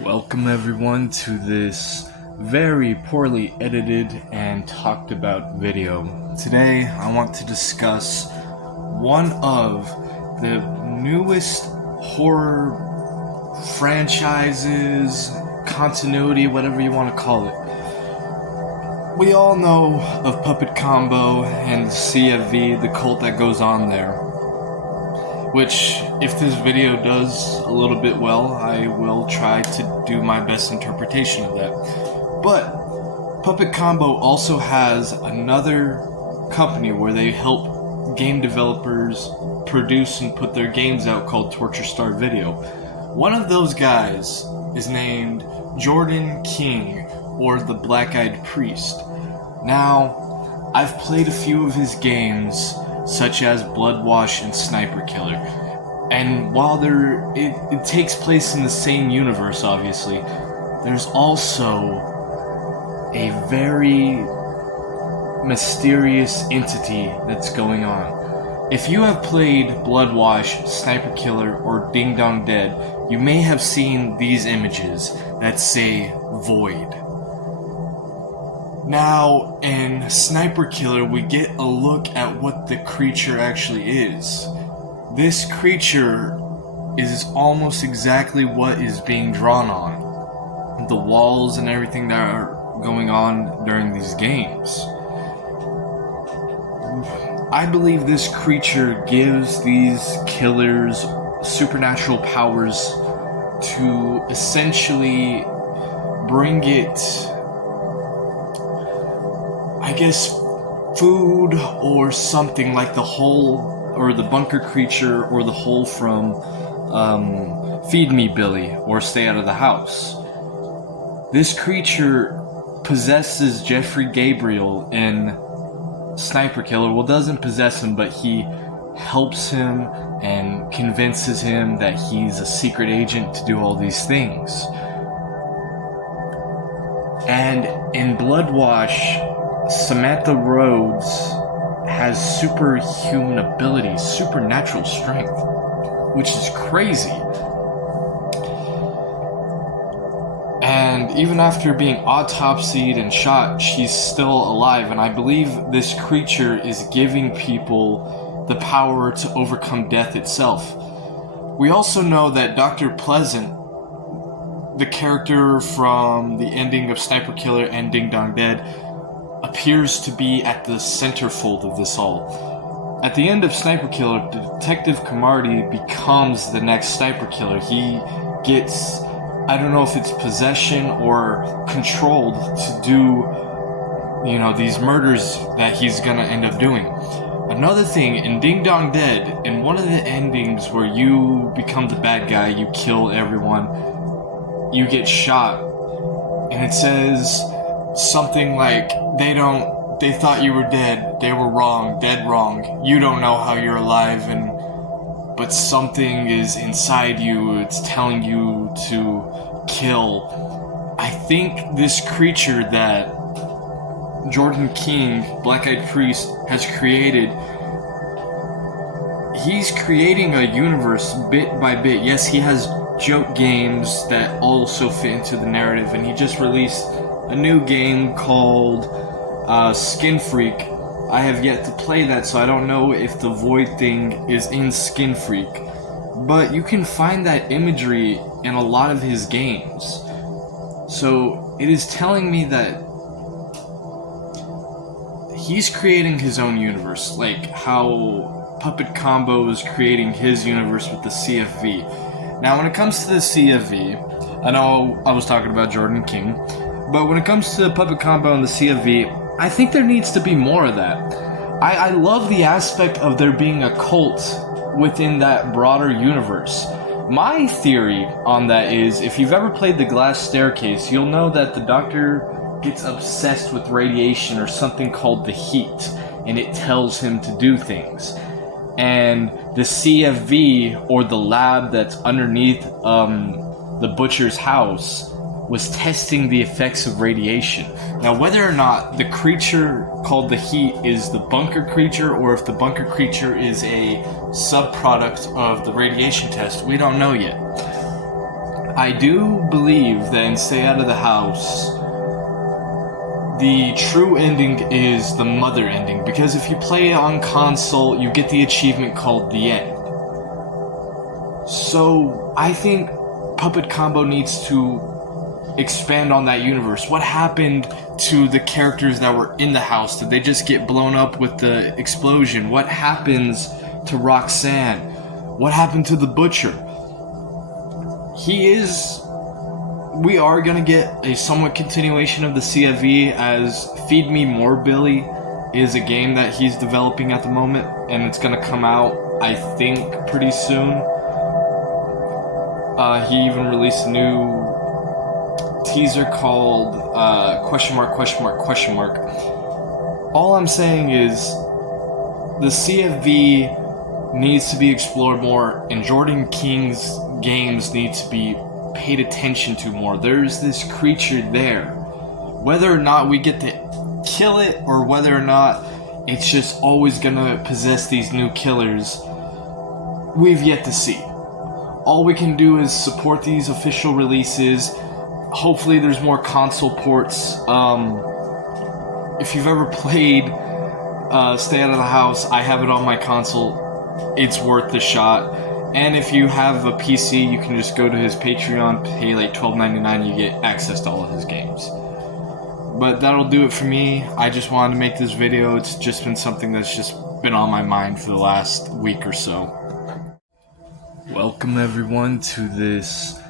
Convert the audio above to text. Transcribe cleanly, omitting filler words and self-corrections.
Welcome everyone to this very poorly edited and talked about video. Today I want to discuss one of the newest horror franchises, continuity, whatever you want to call it. We all know of Puppet Combo and CFV, the cult that goes on there. Which, if this video does a little bit well, I will try to do my best interpretation of that. But Puppet Combo also has another company where they help game developers produce and put their games out called Torture Star Video. One of those guys is named Jordan King, or the Black-Eyed Priest. Now, I've played a few of his games, such as Bloodwash and Sniper Killer. And while it takes place in the same universe, obviously, there's also a very mysterious entity that's going on. If you have played Bloodwash, Sniper Killer, or Ding Dong Dead, you may have seen these images that say Void. Now, in Sniper Killer, we get a look at what the creature actually is. This creature is almost exactly what is being drawn on. The walls and everything that are going on during these games. I believe this creature gives these killers supernatural powers to essentially bring it, I guess, food or something like the hole or the bunker creature or the hole from Feed Me Billy or Stay Out of the House. This creature possesses Jeffrey Gabriel in Sniper Killer. Well, doesn't possess him, but he helps him and convinces him that he's a secret agent to do all these things. And in Bloodwash, Samantha Rhodes has superhuman abilities, supernatural strength, which is crazy. And even after being autopsied and shot, she's still alive, and I believe this creature is giving people the power to overcome death itself. We also know that Dr. Pleasant, the character from the ending of Sniper Killer and Ding Dong Dead, appears to be at the centerfold of this all. At the end of Sniper Killer, Detective Camardi becomes the next Sniper Killer. He gets, I don't know if it's possession or controlled to do, these murders that he's gonna end up doing. Another thing, in Ding Dong Dead, in one of the endings where you become the bad guy, you kill everyone, you get shot, and it says something like, they thought you were dead, they were wrong, dead wrong, you don't know how you're alive, but something is inside you, it's telling you to kill. I think this creature that Jordan King, Black-Eyed Priest, has created, he's creating a universe bit by bit. Yes, he has joke games that also fit into the narrative, and he just released a new game called Skin Freak. I have yet to play that, so I don't know if the Void thing is in Skin Freak. But you can find that imagery in a lot of his games. So it is telling me that he's creating his own universe, like how Puppet Combo is creating his universe with the CFV. Now, when it comes to the CFV, I know I was talking about Jordan King, but when it comes to Puppet Combo and the CFV, I think there needs to be more of that. I love the aspect of there being a cult within that broader universe. My theory on that is, if you've ever played The Glass Staircase, you'll know that the doctor gets obsessed with radiation or something called the heat, and it tells him to do things. And the CFV, or the lab that's underneath the butcher's house, was testing the effects of radiation. Now, whether or not the creature called the Heat is the bunker creature, or if the bunker creature is a subproduct of the radiation test, we don't know yet. I do believe that in Stay Out of the House, the true ending is the mother ending, because if you play it on console, you get the achievement called The End. So I think Puppet Combo needs to expand on that universe. What happened to the characters that were in the house? Did they just get blown up with the explosion? What happens to Roxanne? What happened to the Butcher? We are gonna get a somewhat continuation of the CFE, as Feed Me More Billy is a game that he's developing at the moment, and it's gonna come out, I think, pretty soon. He even released a new teaser called question mark. All I'm saying is the CFV needs to be explored more, and Jordan King's games need to be paid attention to more. There's this creature there. Whether or not we get to kill it, or whether or not it's just always gonna possess these new killers, we've yet to see. All we can do is support these official releases. Hopefully there's more console ports. If you've ever played Stay Out of the House, I have it on my console. It's worth the shot. And if you have a PC, you can just go to his Patreon, pay like $12.99, you get access to all of his games. But that'll do it for me. I just wanted to make this video. It's just been something that's just been on my mind for the last week or so. Welcome everyone to this